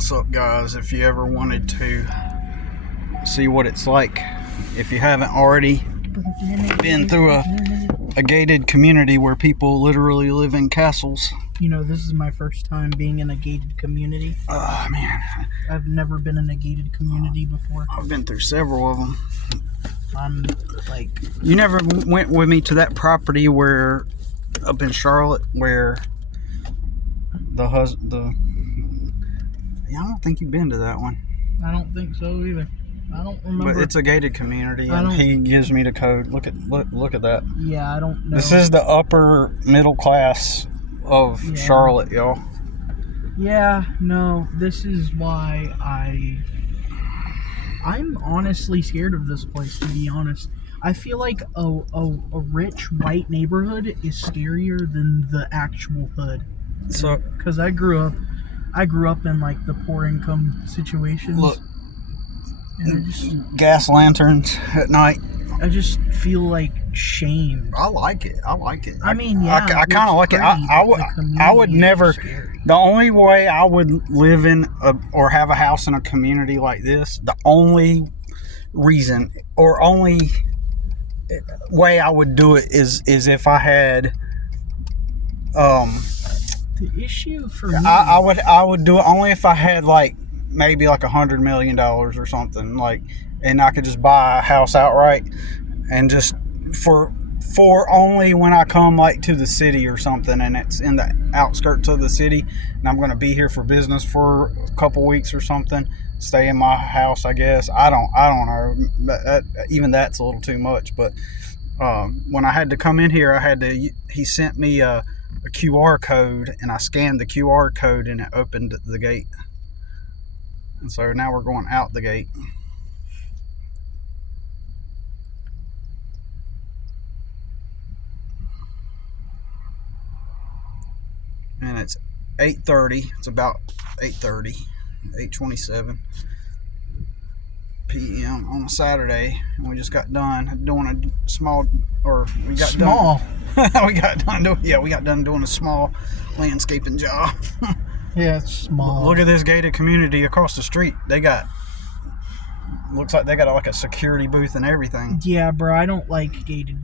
What's up, guys? If you ever wanted to see what it's like, if you haven't already been through a gated community where people literally live in castles. You know, this is my first time being in a gated community. Oh, man. I've never been in a gated community before. I've been through several of them. I'm like... You never went with me to that property where, up in Charlotte, where I don't think you've been to that one. I don't think so either. I don't remember. But it's a gated community, and he gives me the code. Look at that. Yeah, I don't know. This is the upper middle class of Charlotte, y'all. Yeah, no, this is why I'm honestly scared of this place, to be honest. I feel like a rich white neighborhood is scarier than the actual hood. So, because I grew up in like the poor income situations. Look, gas lanterns at night. I just feel like shame. I like it. I mean, yeah, I kind of like it. I would never. The only way I would live in or have a house in a community like this, the only reason or only way I would do it is if I had the issue for me, I would do it only if I had like maybe like $100 million or something, like, and I could just buy a house outright and just for only when I come like to the city or something and it's in the outskirts of the city and I'm going to be here for business for a couple weeks or something, stay in my house, I guess. I don't know. Even that's a little too much, but when I had to come in here, he sent me a QR code and I scanned the QR code and it opened the gate. And so now we're going out the gate. And it's 8:30. It's about 8:30, 8:27 p.m. on a Saturday. And we just got done doing a small, or we got small. Done. We got done doing a small landscaping job. Yeah, it's small. Look at this gated community across the street. Looks like they got like a security booth and everything. Yeah, bro, I don't like gated.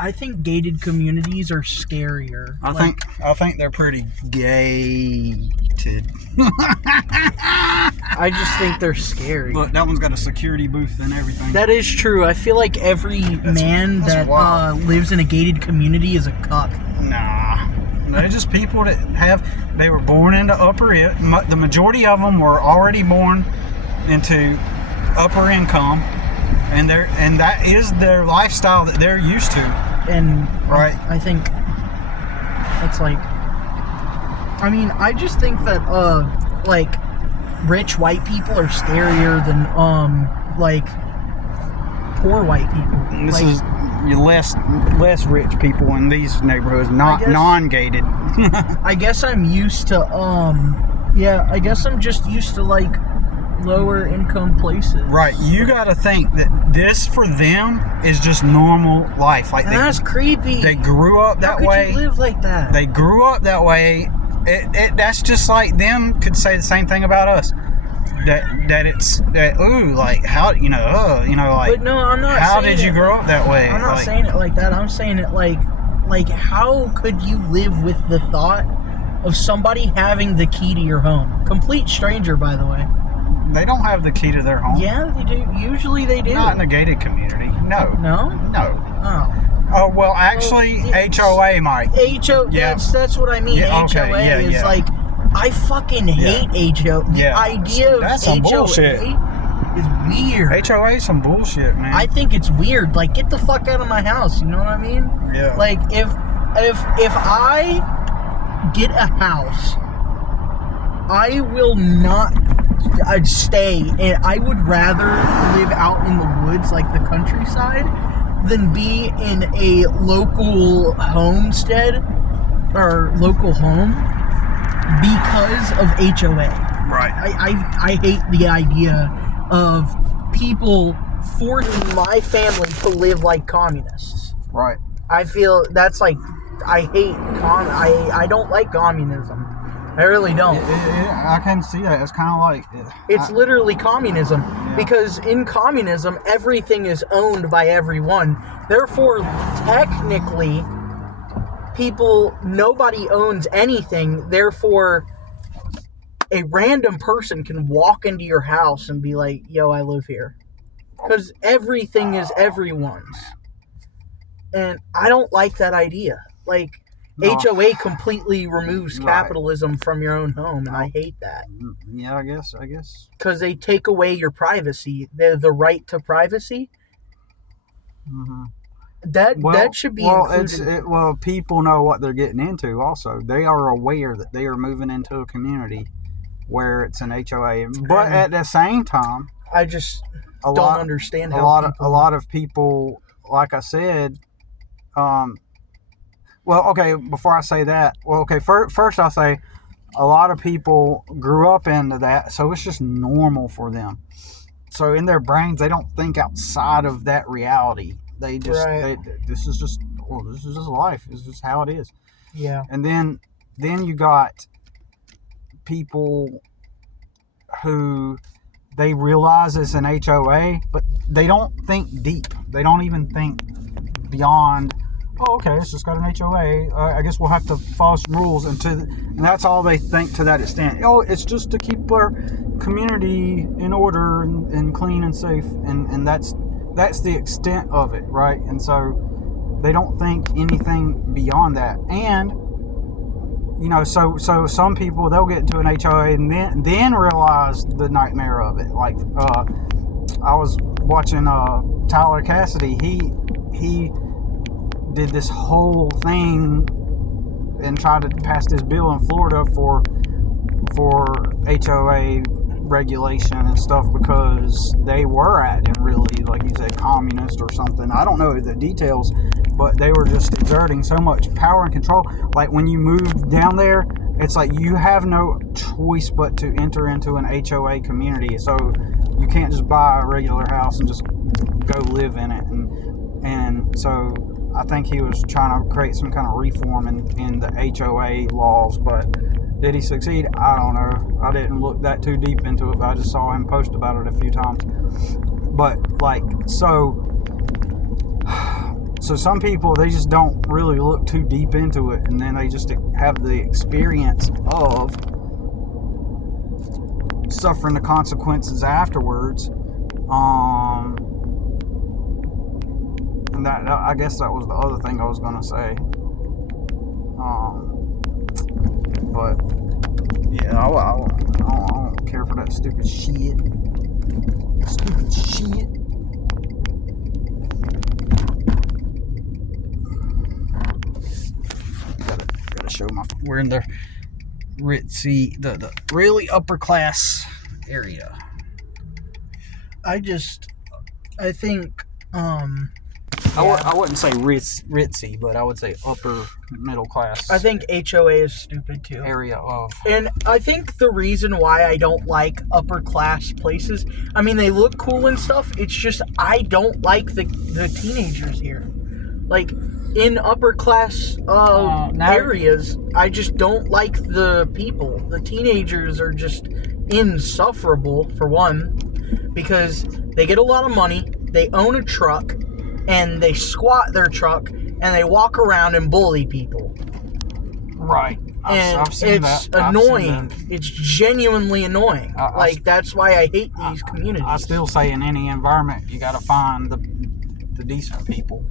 I think gated communities are scarier. I think they're pretty gated. I just think they're scary. Look, that one's got a security booth and everything. That is true. I feel like every man that lives in a gated community is a cuck. Nah. They're just people that they were born into the majority of them were already born into upper income, and that is their lifestyle that they're used to. And right, I think that's like, I mean, I just think that like rich white people are scarier than like poor white people. And this is less rich people in these neighborhoods, not non-gated. I guess I'm used to I guess I'm just used to like lower income places. Right, you got to think that this for them is just normal life. Like that's creepy. They grew up that way. How could you live like that? They grew up that way. That's just like them could say the same thing about us. Like how like. But no, I'm not. How did you grow up that way? I'm not saying it like that. I'm saying it like how could you live with the thought of somebody having the key to your home? Complete stranger, by the way. They don't have the key to their home. Yeah, they do. Usually they do. Not in a gated community. No. No? No. Oh. Oh, well, actually, HOA might. Yeah. That's what I mean. Yeah, HOA is like, I fucking hate HOA. The idea of some HOA bullshit. Is weird. HOA is some bullshit, man. I think it's weird. Like, get the fuck out of my house. You know what I mean? Yeah. Like, if I get a house, I will not... I'd stay, and I would rather live out in the woods, like the countryside, than be in a local homestead or local home because of HOA. Right. I hate the idea of people forcing my family to live like communists. Right. I feel that's like, I hate I don't like communism. I really don't. I can see that. It's kind of like It's literally communism, because in communism, everything is owned by everyone. Therefore, technically, nobody owns anything. Therefore, a random person can walk into your house and be like, yo, I live here. Because everything is everyone's. And I don't like that idea. Like, No. HOA completely removes Right. capitalism from your own home, and I hate that. Yeah, I guess. Because they take away your privacy, the right to privacy. Mm-hmm. That should be included. Well, people know what they're getting into. Also, they are aware that they are moving into a community where it's an HOA. But at the same time, I just a don't lot, understand a how lot, people... a lot of people, like I said, well, okay. Before I say that, first I'll say a lot of people grew up into that, so it's just normal for them. So in their brains, they don't think outside of that reality. They just, this is just life. This is just how it is. Yeah. And then you got people who they realize it's an HOA, but they don't think deep. They don't even think beyond. Oh, okay, it's just got an HOA. I guess we'll have to follow some rules, and that's all they think to that extent. Oh, it's just to keep our community in order and clean and safe, and that's the extent of it, right? And so they don't think anything beyond that. And so some people, they'll get into an HOA and then realize the nightmare of it. Like I was watching Tyler Cassidy. He did this whole thing and tried to pass this bill in Florida for HOA regulation and stuff, because they were acting really, like you said, communist or something. I don't know the details, but they were just exerting so much power and control. Like when you move down there, it's like you have no choice but to enter into an HOA community. So you can't just buy a regular house and just go live in it. And so I think he was trying to create some kind of reform in the HOA laws, but did he succeed? I don't know. I didn't look that too deep into it, but I just saw him post about it a few times. But so some people, they just don't really look too deep into it, and then they just have the experience of suffering the consequences afterwards. And that, I guess that was the other thing I was gonna say. But yeah, I don't care for that stupid shit. Stupid shit. Gotta show we're in the ritzy, the really upper class area. I think I wouldn't say ritzy, but I would say upper middle class. I think HOA is stupid too. Area of. And I think the reason why I don't like upper class places, I mean, they look cool and stuff. It's just I don't like the teenagers here. Like in upper class areas, I just don't like the people. The teenagers are just insufferable, for one, because they get a lot of money, they own a truck, and they squat their truck, and they walk around and bully people. Right. I've seen it's that. annoying. It's genuinely annoying. That's why I hate these communities. I still say in any environment, you got to find the decent people,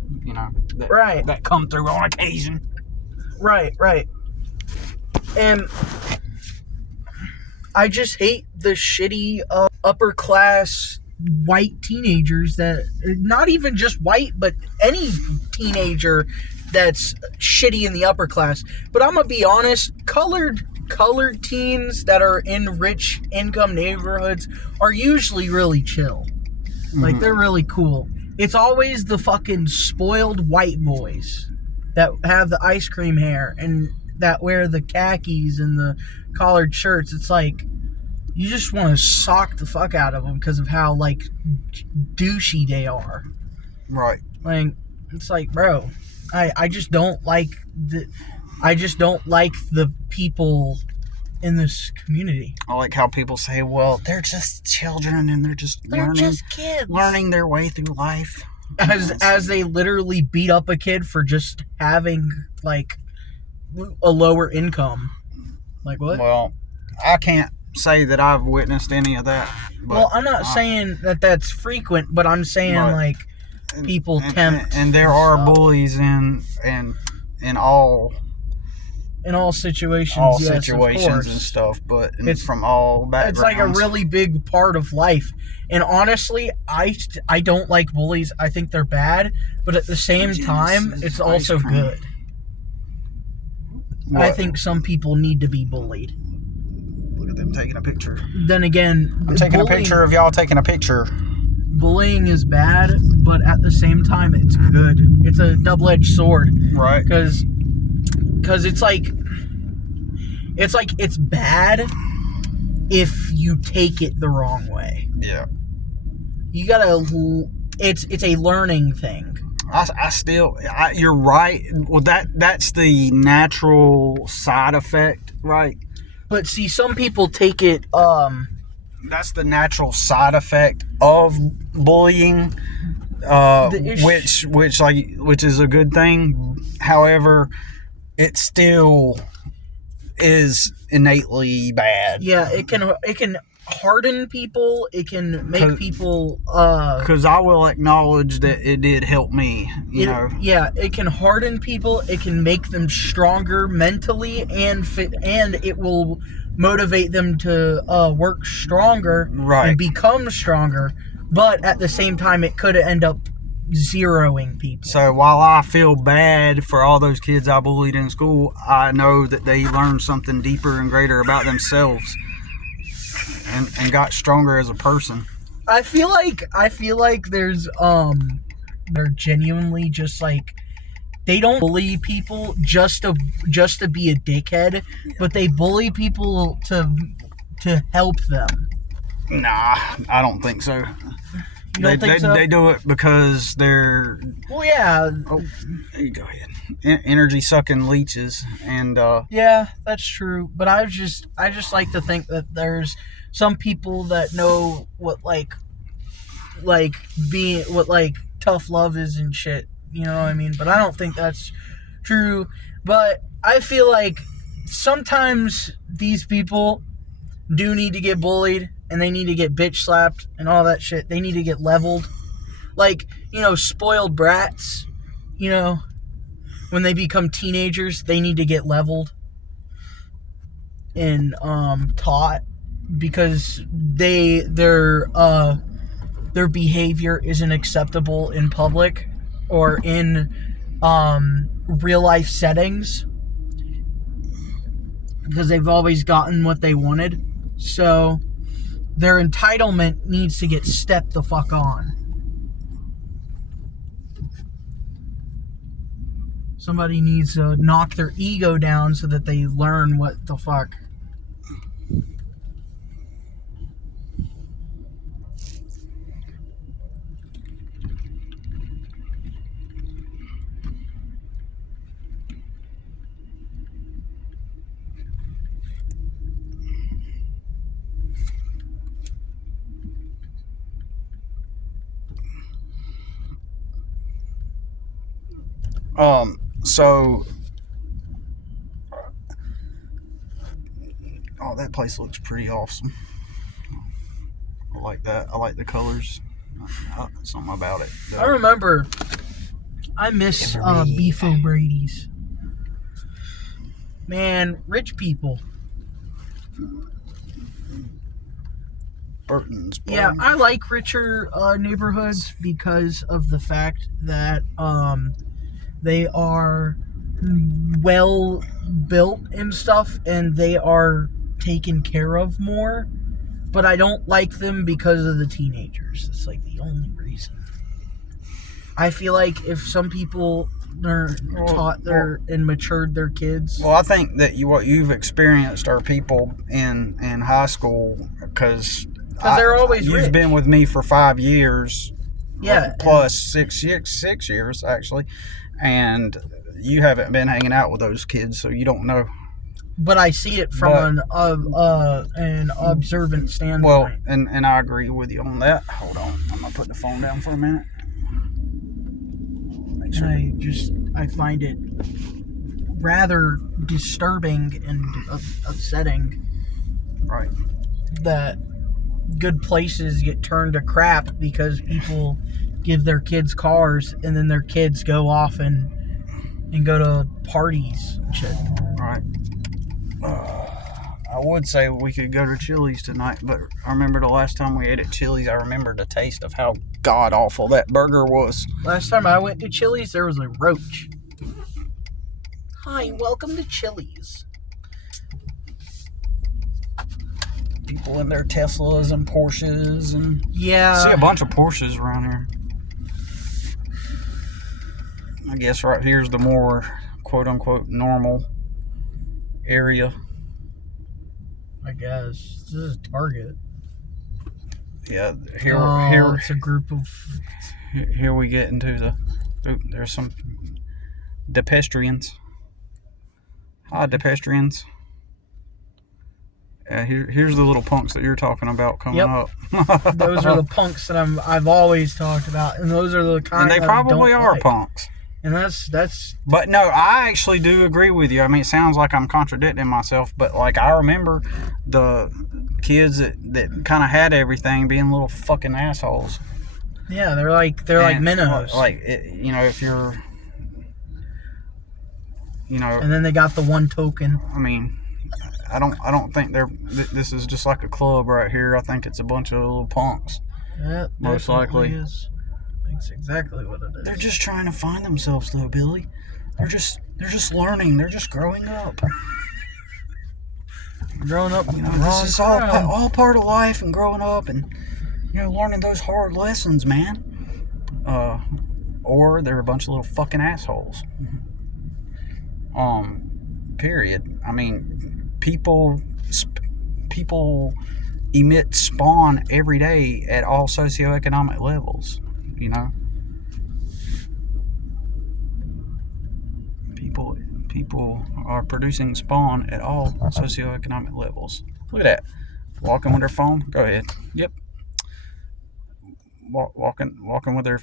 that come through on occasion. Right. And I just hate the shitty upper class white teenagers that, not even just white, but any teenager that's shitty in the upper class. But I'm gonna be honest, colored teens that are in rich income neighborhoods are usually really chill. Mm-hmm. Like, they're really cool. It's always the fucking spoiled white boys that have the ice cream hair and that wear the khakis and the collared shirts. It's like, you just want to sock the fuck out of them because of how, like, douchey they are. Right. Like, it's like, bro, I just don't like the people in this community. I like how people say, well, they're just children and they're just Kids. learning their way through life. As they literally beat up a kid for just having like a lower income. Like what? Well, I can't say that I've witnessed any of that. But well, I'm not saying that that's frequent, but I'm saying like people tempt. And there are bullies in all situations. Yes, of course. and stuff, but It's from all backgrounds. It's like a really big part of life. And honestly, I don't like bullies. I think they're bad, but at the same time, it's also good. What? I think some people need to be bullied. Look at them taking a picture. Then again, I'm taking a picture of y'all taking a picture. Bullying is bad, but at the same time, it's good. It's a double-edged sword. Right. Because it's bad if you take it the wrong way. Yeah. You gotta. It's a learning thing. You're right. Well, that's the natural side effect, right? But see, some people take it. That's the natural side effect of bullying, which is a good thing. However, it still is innately bad. Yeah, it can harden people. It can make people. Because I will acknowledge that it did help me. You know. Yeah, it can harden people. It can make them stronger mentally, and it will motivate them to work stronger and become stronger. But at the same time, it could end up zeroing people. So while I feel bad for all those kids I bullied in school, I know that they learned something deeper and greater about themselves and got stronger as a person. I feel like there's they're genuinely just like, they don't bully people just to be a dickhead, but they bully people to help them. Nah, I don't think so. You don't think so? They do it because they're... Well, yeah. Oh, you go ahead. Energy sucking leeches, and yeah, that's true. But I just like to think that there's some people that know what tough love is and shit. You know what I mean? But I don't think that's true. But I feel like sometimes these people do need to get bullied, and they need to get bitch slapped and all that shit. They need to get leveled. Like, spoiled brats, when they become teenagers, they need to get leveled and taught, because their behavior isn't acceptable in public or in real life settings, because they've always gotten what they wanted. So their entitlement needs to get stepped the fuck on. Somebody needs to knock their ego down so that they learn what the fuck. So, that place looks pretty awesome. I like that. I like the colors. Something about it. I remember. I miss Beef O'Brady's. Man, rich people. Burton's Bar. Yeah, I like richer neighborhoods because of the fact that they are well built and stuff, and they are taken care of more. But I don't like them because of the teenagers. It's like the only reason. I feel like if some people taught and matured their kids. Well, I think that what you've experienced are people in high school, because they're always you've rich. been with me for 5 years. Yeah. Plus 6 years actually, and you haven't been hanging out with those kids, so you don't know. but I see it from an observant standpoint. Well, and I agree with you on that. Hold on, I'm gonna put the phone down for a minute. Make sure. I find it rather disturbing and upsetting, Right. that good places get turned to crap because people give their kids cars and then their kids go off and go to parties and shit. Right. I would say we could go to Chili's tonight, but I remember the last time we ate at Chili's, I remember the taste of how god awful that burger was. Last time I went to Chili's, there was a roach. Hi, welcome to Chili's. People in their Teslas and Porsches, and Yeah. see a bunch of Porsches around here. I guess right here's the more quote unquote normal area. I guess. This is Target. Yeah, It's a group of... here we get into there's some pedestrians. Hi, pedestrians. Here's the little punks that you're talking about coming up. Those are the punks that I've always talked about, and those are the kind. And they that probably I don't are like. punks. And that's. But no, I actually do agree with you. I mean, it sounds like I'm contradicting myself, but like I remember the kids that kind of had everything being little fucking assholes. Yeah, they're like minnows. Like if you're, And then they got the one token. I mean, I don't think this is just like a club right here. I think it's a bunch of little punks. Yeah, Most likely. is. That's exactly what it is. They're just trying to find themselves, though, Billy. They're just learning. They're just growing up. Growing up, This is all part of life and growing up and learning those hard lessons, man. Or they're a bunch of little fucking assholes. Period. I mean, people emit spawn every day at all socioeconomic levels. People are producing spawn at all socioeconomic levels. Look at that. Walking with their phone. Go ahead. Yep. Walking with their.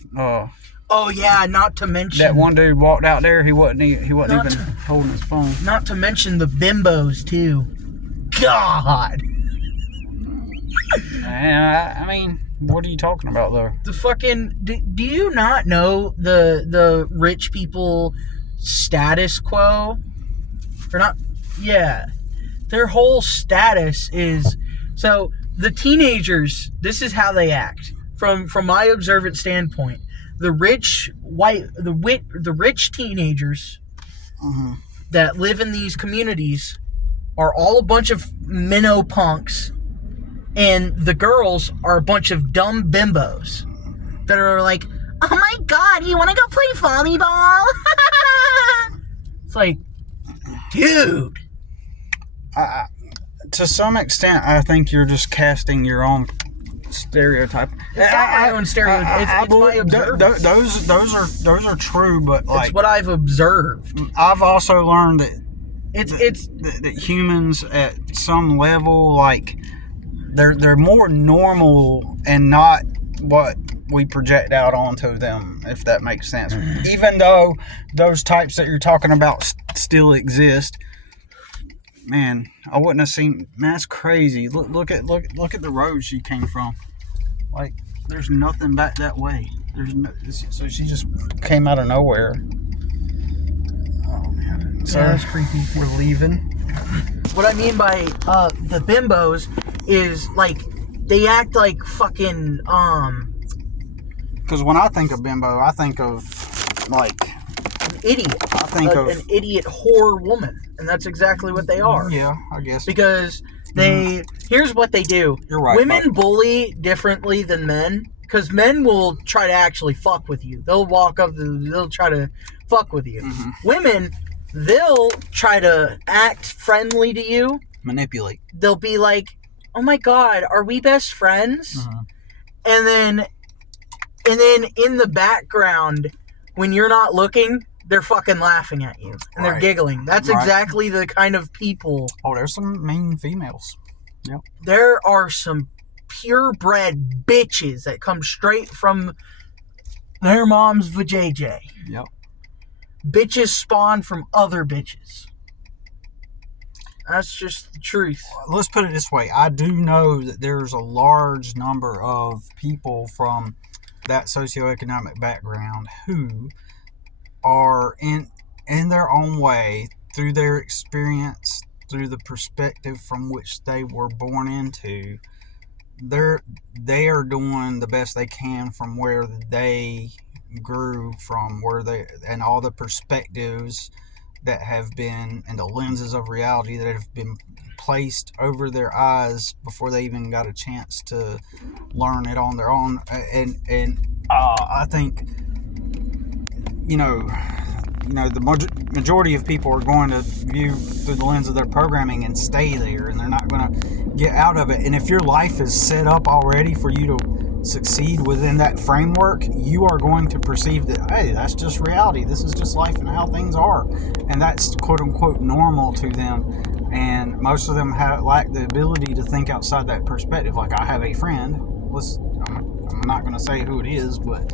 Oh yeah, not to mention That one dude walked out there. He wasn't even holding his phone. Not to mention the bimbos too. God. I mean, what are you talking about though? The fucking. Do you not know the rich people status quo? Or not? Yeah. Their whole status is so the teenagers. This is how they act. From my observant standpoint, the rich teenagers that live in these communities are all a bunch of minnow punks, and the girls are a bunch of dumb bimbos that are like, "Oh my god, you want to go play volleyball?" It's like, dude. To some extent, I think you're just casting your own stereotype. It's not my own stereotype. It's my observance. Those are true, but like It's what I've observed. I've also learned that That humans at some level, like they're more normal and not what we project out onto them, if that makes sense. Even though those types that you're talking about still exist. Man, I wouldn't have seen. Man, that's crazy. Look at the road she came from. Like, there's nothing back that way. So she just came out of nowhere. Oh man, so that's creepy. We're leaving. What I mean by the bimbos is like they act like fucking Because when I think of bimbo, I think of like idiot. I think of an idiot whore woman, and that's exactly what they are. Yeah, I guess. Because here's what they do. You're right. Women bully differently than men, because men will try to actually fuck with you. They'll walk up, they'll try to fuck with you. Women, they'll try to act friendly to you. Manipulate. They'll be like, "Oh my god, are we best friends?" And then in the background, when you're not looking, they're fucking laughing at you and they're Right. giggling. That's Right. exactly the kind of people. Oh, there's some mean females. Yep. There are some purebred bitches that come straight from their mom's vajayjay. Yep. Bitches spawn from other bitches. That's just the truth. Let's put it this way. I do know that there's a large number of people from that socioeconomic background who are in their own way, through their experience, through the perspective from which they were born into, they are doing the best they can from where they grew from, where they, and all the perspectives that have been, and the lenses of reality that have been placed over their eyes before they even got a chance to learn it on their own. And I think, the majority of people are going to view through the lens of their programming and stay there, and they're not going to get out of it. And if your life is set up already for you to succeed within that framework, you are going to perceive that, hey, that's just reality. This is just life and how things are. And that's quote unquote normal to them. And most of them lack the ability to think outside that perspective. Like, I have a friend, I'm not going to say who it is, but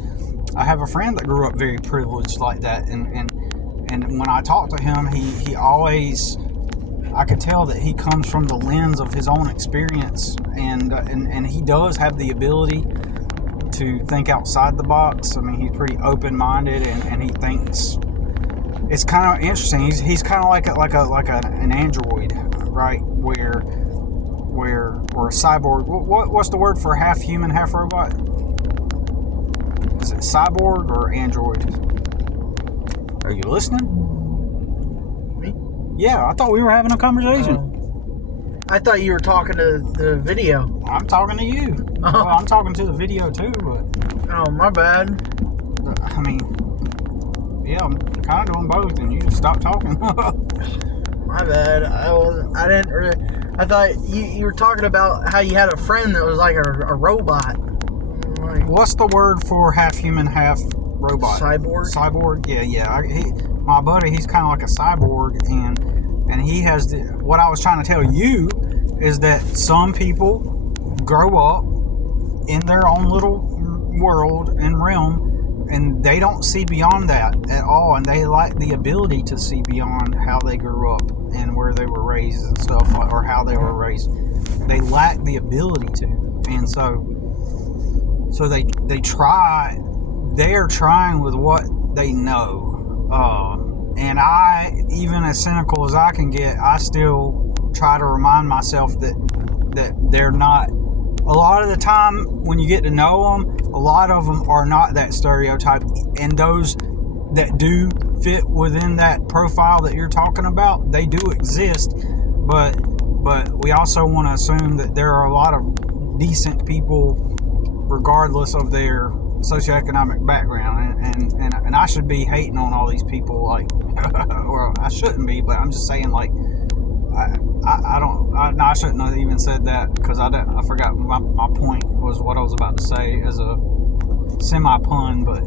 I have a friend that grew up very privileged like that. And when I talk to him, he always, I could tell that he comes from the lens of his own experience, and he does have the ability to think outside the box. I mean, he's pretty open-minded, and he thinks. It's kind of interesting. He's kind of like an android, right? Where a cyborg. What's the word for half human, half robot? Is it cyborg or android? Are you listening? Me? Yeah, I thought we were having a conversation. Oh. I thought you were talking to the video. I'm talking to you. Oh. Well, I'm talking to the video too, but Oh, my bad. I mean, yeah, I'm kind of doing both, and you just stopped talking. My bad. I didn't really. I thought you were talking about how you had a friend that was like a robot. Like, What's the word for half human, half robot? Cyborg? Cyborg? Yeah. My buddy, he's kind of like a cyborg, and he has what I was trying to tell you is that some people grow up in their own little world and realm, and they don't see beyond that at all, and they lack the ability to see beyond how they grew up and where they were raised and stuff, or how they were raised. They lack the ability to, and so they're trying with what they know. And I, even as cynical as I can get, I still try to remind myself that they're not. A lot of the time, when you get to know them, a lot of them are not that stereotype. And those that do fit within that profile that you're talking about, they do exist. But we also want to assume that there are a lot of decent people, regardless of their socioeconomic background, and I should be hating on all these people, like, or I shouldn't be, but I'm just saying, like, I shouldn't have even said that, because I forgot my point was what I was about to say as a semi-pun, but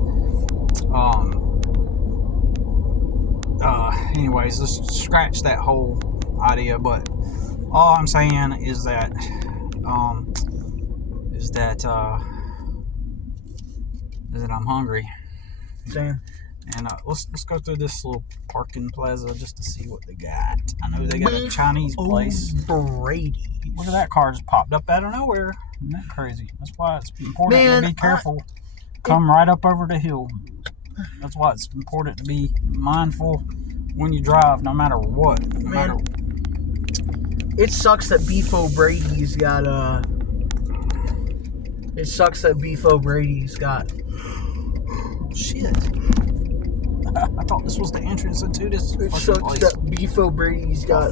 anyways, let's scratch that whole idea. But all I'm saying is that I'm hungry. Damn. And let's go through this little parking plaza just to see what they got. I know they got a Chinese place. Brady. Look at that car just popped up out of nowhere. Isn't that crazy? That's why it's important to be careful. Come right up over the hill. That's why it's important to be mindful when you drive, no matter what. It sucks that Beef O'Brady's got Shit. I thought this was the entrance into this It fucking sucks place. that Beef O'Brady's got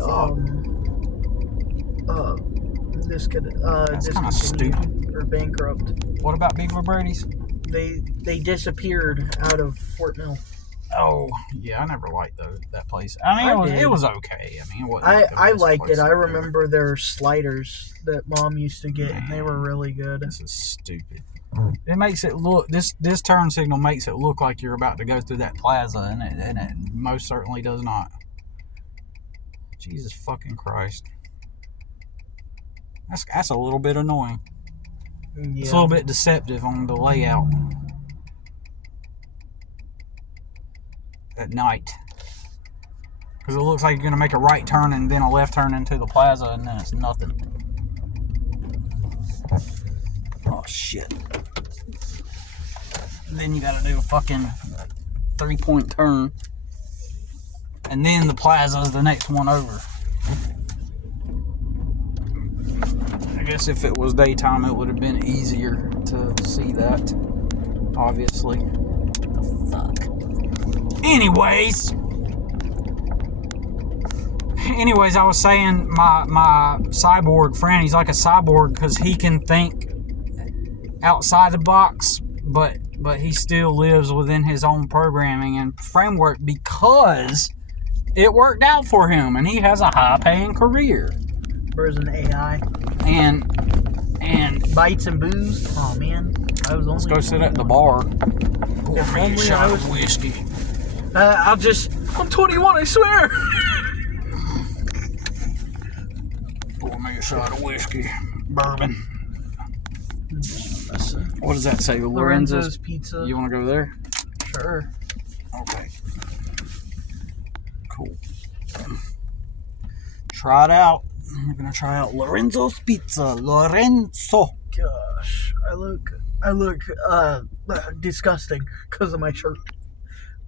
That's kinda discontinued stupid. or bankrupt. What about Beef O'Brady's? They disappeared out of Fort Mill. Oh, yeah, I never liked that place. I mean, it was okay. I mean, it wasn't like the I best liked place it. I out there. remember their sliders that Mom used to get, and they were really good. This is stupid. It makes it look, this turn signal makes it look like you're about to go through that plaza, and it most certainly does not. Jesus fucking Christ. That's a little bit annoying. Yeah. It's a little bit deceptive on the layout at night. Because it looks like you're going to make a right turn and then a left turn into the plaza, and then it's nothing. Oh, shit. And then you got to do a fucking 3-point turn. And then the plaza is the next one over. I guess if it was daytime, it would have been easier to see that. Obviously. What the fuck? Anyways, I was saying my cyborg friend, he's like a cyborg because he can think outside the box, but he still lives within his own programming and framework because it worked out for him and he has a high-paying career. Where's an AI? And Bites and booze? Oh, man. Let's go sit at the bar. Pour If me a only shot I was- of whiskey. I'm 21, I swear! Pour me a shot of whiskey. Bourbon. What does that say? Lorenzo's Pizza. You want to go there? Sure. Okay. Cool. Try it out. We're gonna try out Lorenzo's Pizza. Lorenzo. Gosh, I look disgusting because of my shirt.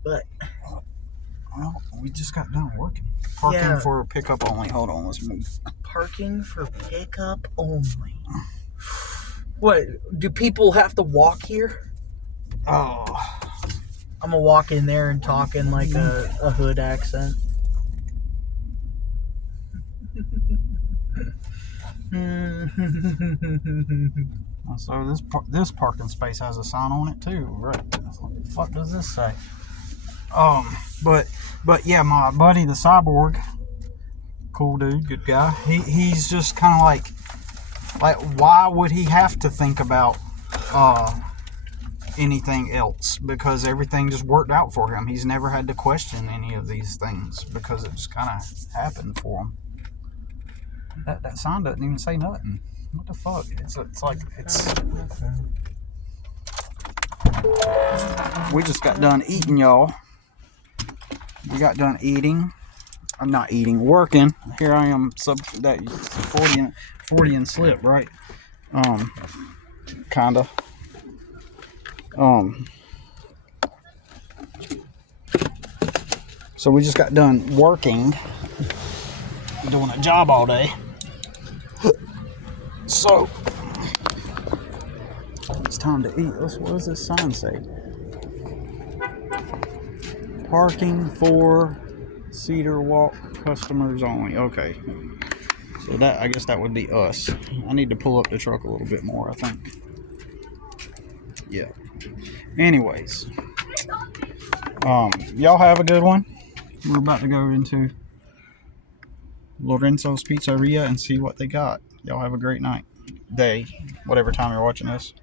But Well, we just got done working. Parking Yeah. for pickup only. Hold on, let's move. parking for pickup only. What? Do people have to walk here? Oh, I'm gonna walk in there and talk in like a hood accent. so this parking space has a sign on it too, right? What the fuck does this say? But yeah, my buddy the cyborg, cool dude, good guy. He's just kind of like why would he have to think about anything else? Because everything just worked out for him. He's never had to question any of these things because it just kind of happened for him. That sign doesn't even say nothing. What the fuck? It's like we just got done eating, y'all. We got done eating. I'm not eating, working. Here I am, that 40 and slip, right? Kinda. So we just got done working, doing a job all day. So it's time to eat. What does this sign say? Parking for Cedar Walk customers only. Okay. So I guess that would be us. I need to pull up the truck a little bit more, I think. Yeah. Anyways. Y'all have a good one. We're about to go into Lorenzo's Pizzeria and see what they got. Y'all have a great night. Day. Whatever time you're watching this.